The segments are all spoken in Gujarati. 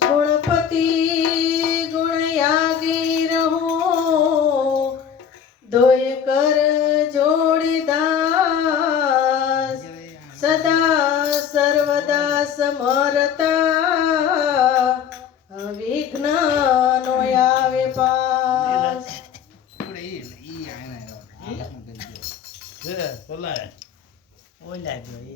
ગુણપતિ ગુણયાગી રહો ધોય કર જોડીદાસ સદા સર્વદા સમરતા વિઘ્ન નો આવે પાસ બોલાય February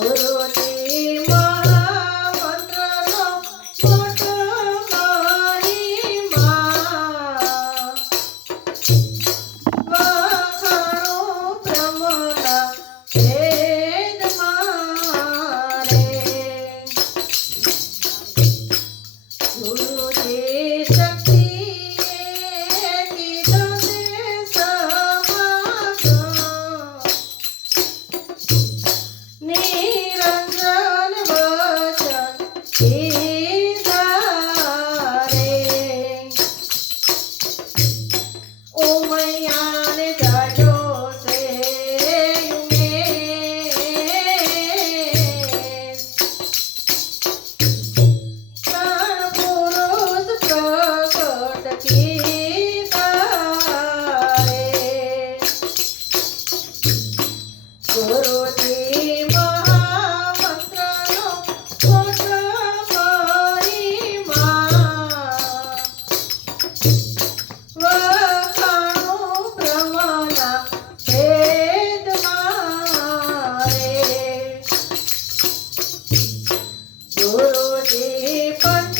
little ગુરુ જે પણ